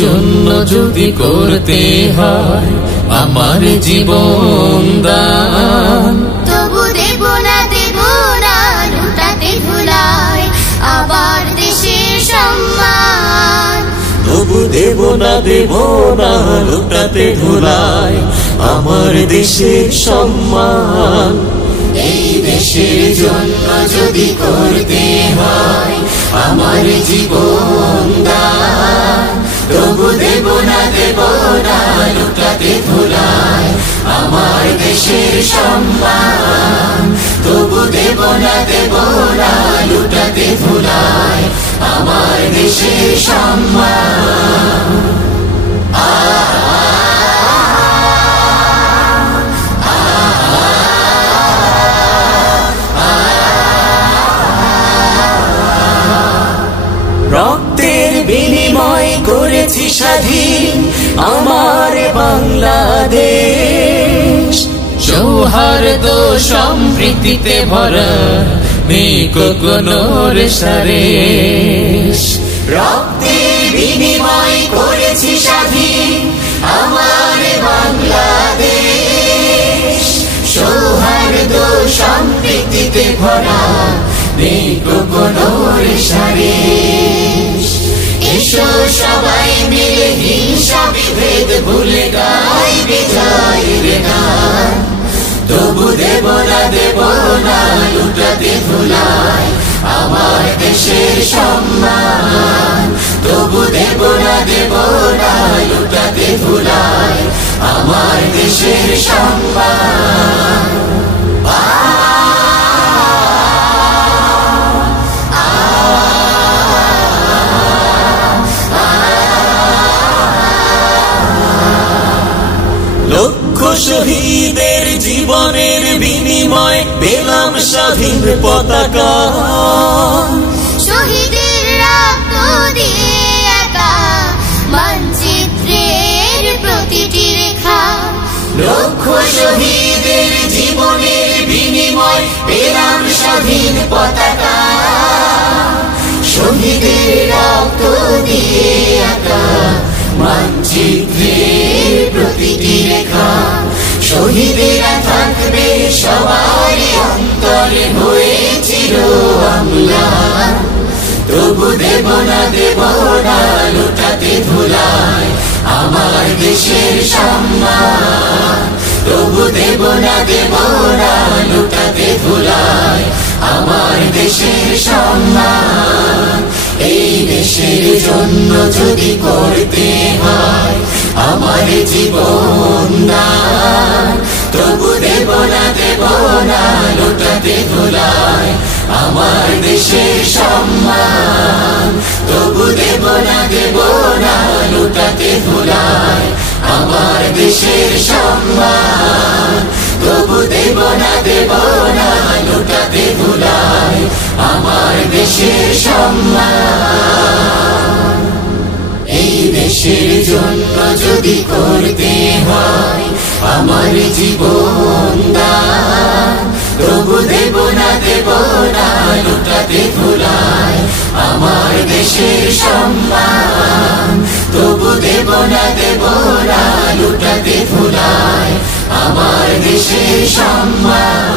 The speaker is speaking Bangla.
জন্য যদি করতে হয় আমার জীবন দান, তবু দেব না লুটাতে ধুলায় আবার দেশের সম্মান। তবু দেব না লুটাতে ধুলায় আমার দেশের সম্মান। এই দেশের জন্য যদি করতে হয় আমার জীবন দান, তবু দেব না লুটাতে ধুলায় আমার দেশের সম্মান। তবু দেব না লুটাতে ধুলায় আমার দেশের সম্মান। রক্তের বিনিময় করেছি স্বাধীন আমার বাংলাদেশ, সৌহার্দ্য সম্প্রীতিতে ভরা নেই কোনো রেশারেশ। রক্তের বিনিময় করেছি স্বাধীন আমার বাংলাদেশ, সৌহার্দ্য সম্প্রীতিতে ভরা নেই কোনো রেশারেশ। এসো সবাই মিলে হিংসা বিভেদ ভুলে গাই বিজয়ের গান, তবু দেব না লুটাতে ধুলায় আমার দেশের সম্মান। তবু দেব না লুটাতে ধুলায় আমার দেশের সম্মান। লক্ষ শহীদের জীবনের বিনিময় পেলাম স্বাধীন পতাকা, শহীদের রক্ত দিয়ে আঁকা মানচিত্রের প্রতিটি রেখা। লক্ষ শহীদের জীবনের বিনিময় পেলাম স্বাধীন পতাকা, শহীদের রক্ত দিয়ে আঁকা মানচিত্রের প্রতিটি রেখা। শহীদেরা থাকবে সবারই অন্তরে হয়ে চির অম্লান, তবু দেব না লুটাতে ধুলায় আমার দেশের সম্মান। তবু দেব না লুটাতে ধুলায় আমার দেশের সম্মান। এই দেশের জন্য যদি করতে হয় আমার জীবন দান, তবু দেব না লুটাতে ধুলায় আমার দেশের সম্মান। তবু দেব না লুটাতে ধুলায় আমার দেশের সম্মান। তবু দেব না লুটাতে ধুলায় আমার দেশের সম্মান। এই দেশের জন্য যদি করতে হয় আমার জীবন দান, তবু দেব না লুটাতে ধুলায় আমার দেশের সম্মান। তবু দেব না লুটাতে ধুলায় আমার দেশের সম্মান।